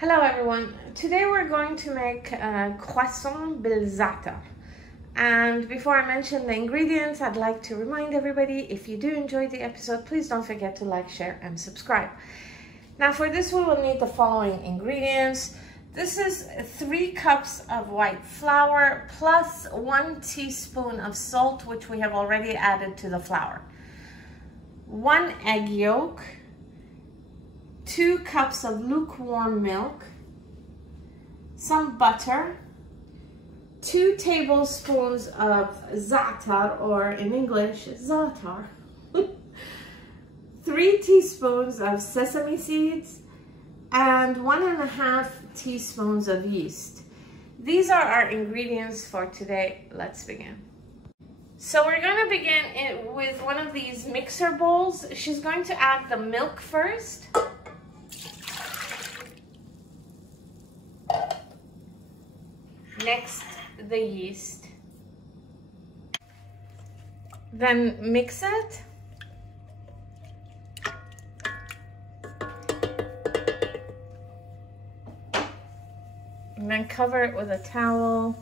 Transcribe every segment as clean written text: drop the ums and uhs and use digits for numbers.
Hello everyone, today we're going to make croissant bil za'atar. And before I mention the ingredients, I'd like to remind everybody, if you do enjoy the episode, please don't forget to like, share and subscribe. Now for this we will need the following ingredients. This is 3 cups of white flour plus 1 teaspoon of salt, which we have already added to the flour. 1 egg yolk, 2 cups of lukewarm milk, some butter, 2 tablespoons of za'atar, or in English, Za'atar, 3 teaspoons of sesame seeds, and 1.5 teaspoons of yeast. These are our ingredients for today. Let's begin. So we're going to begin with one of these mixer bowls. She's going to add the milk first. Next, the yeast. Then mix it. And then cover it with a towel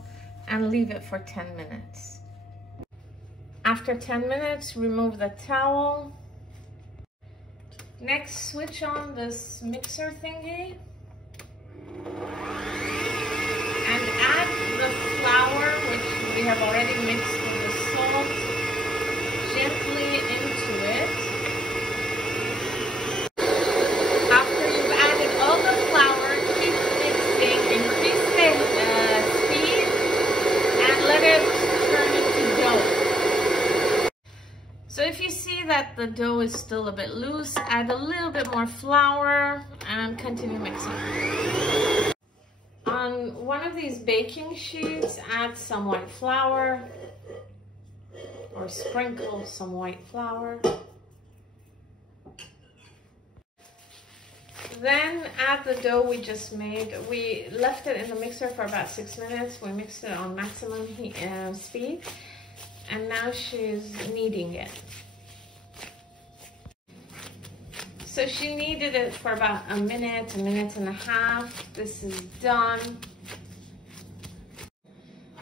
and leave it for 10 minutes. After 10 minutes, remove the towel. Next, switch on this mixer thingy. And add the flour, which we have already mixed with the salt, gently into it. After you've added all the flour, keep mixing, increase the speed, and let it turn into dough. So if you see that the dough is still a bit loose, add a little bit more flour and continue mixing. On one of these baking sheets, add some white flour, or sprinkle some white flour. Then add the dough we just made. We left it in the mixer for about 6 minutes. We mixed it on maximum heat, speed, and now she's kneading it. So she kneaded it for about a minute and a half. This is done.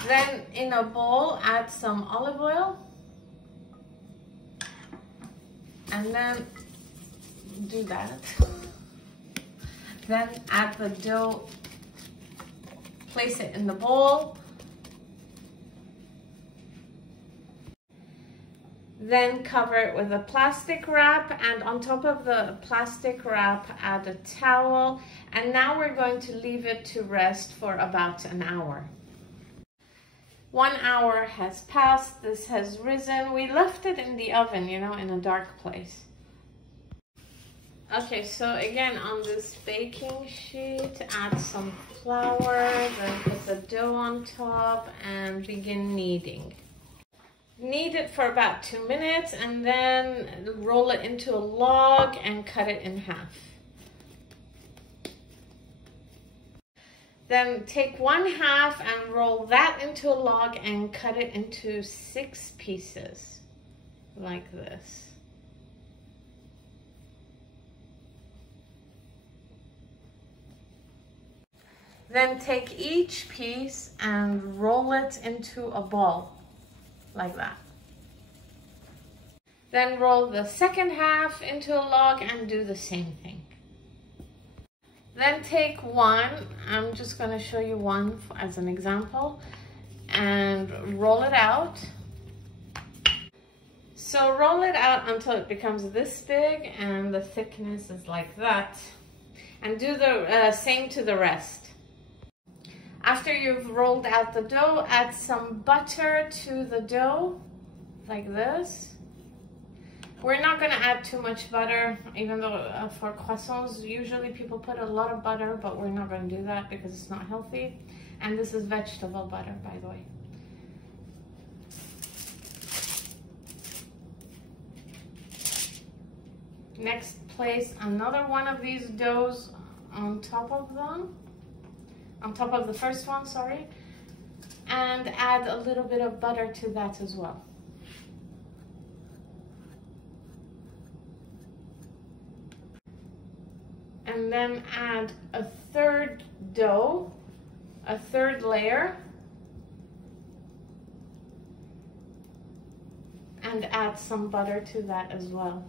Then in a bowl, add some olive oil. And then do that. Then add the dough, place it in the bowl. Then cover it with a plastic wrap, and on top of the plastic wrap, add a towel. And now we're going to leave it to rest for about an hour. 1 hour has passed. This has risen. We left it in the oven, you know, in a dark place. Okay, so again, on this baking sheet, add some flour, then put the dough on top and begin kneading. Knead it for about 2 minutes and then roll it into a log and cut it in half. Then take 1/2 and roll that into a log and cut it into 6 pieces, like this. Then take each piece and roll it into a ball, like that. Then roll the second half into a log and do the same thing. Then take one, I'm just going to show you one as an example, and roll it out. So roll it out until it becomes this big and the thickness is like that. And do the same to the rest. After you've rolled out the dough, add some butter to the dough, like this. We're not going to add too much butter, even though for croissants, usually people put a lot of butter, but we're not going to do that because it's not healthy. And this is vegetable butter, by the way. Next, place another one of these doughs on top of them. On top of the first one, sorry, and add a little bit of butter to that as well. and then add a third dough, a third layer, and add some butter to that as well.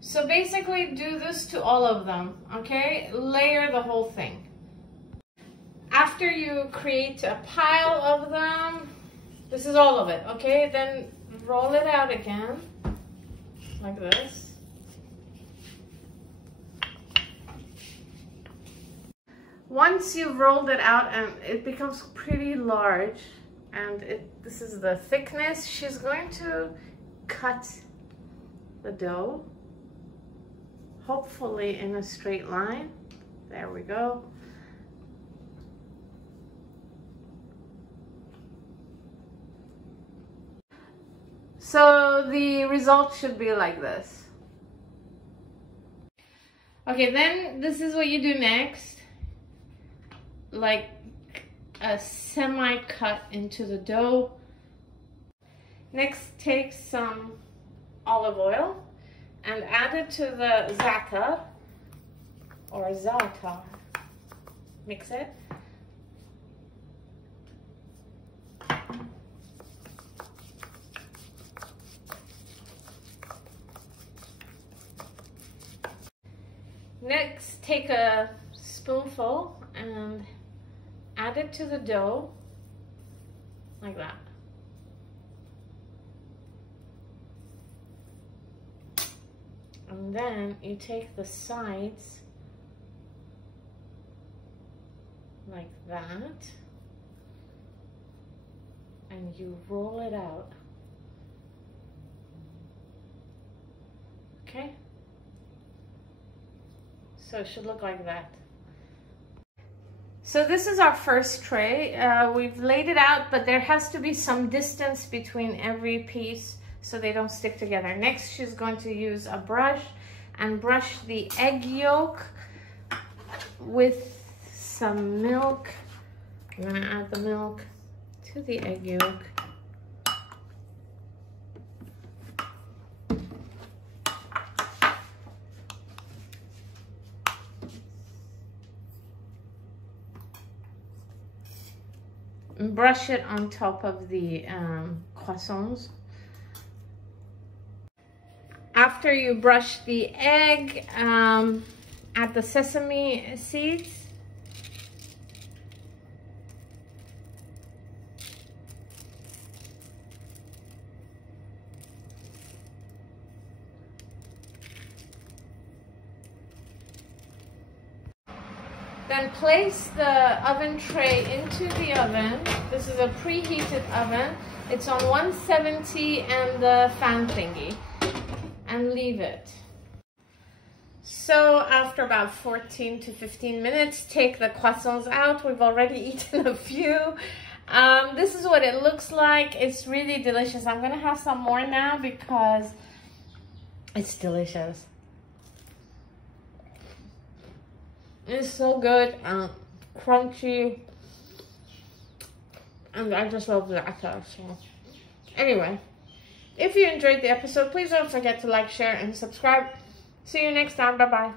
So basically do this to all of them, okay? Layer the whole thing. After you create a pile of them, this is all of it, okay? Then roll it out again, like this. Once you've rolled it out and it becomes pretty large, and this is the thickness, she's going to cut the dough, hopefully in a straight line. There we go. So the result should be like this. Okay, then this is what you do next. Like a semi-cut into the dough. Next, take some olive oil and add it to the za'atar or za'atar. Mix it. Next, take a spoonful and add it to the dough, like that. And then you take the sides, like that, and you roll it out. Okay? So it should look like that. So this is our first tray. We've laid it out, but there has to be some distance between every piece so they don't stick together. Next, she's going to use a brush and brush the egg yolk with some milk. I'm gonna add the milk to the egg yolk. And brush it on top of the croissants. After you brush the egg, add the sesame seeds. Then place the oven tray into the oven. This is a preheated oven. It's on 170 and the fan thingy. And leave it. So after about 14 to 15 minutes, take the croissants out. We've already eaten a few. This is what it looks like. It's really delicious. I'm gonna have some more now because it's delicious. It's so good and crunchy, and I just love Za'atar. So anyway, if you enjoyed the episode, please don't forget to like, share, and subscribe. See you next time. Bye bye.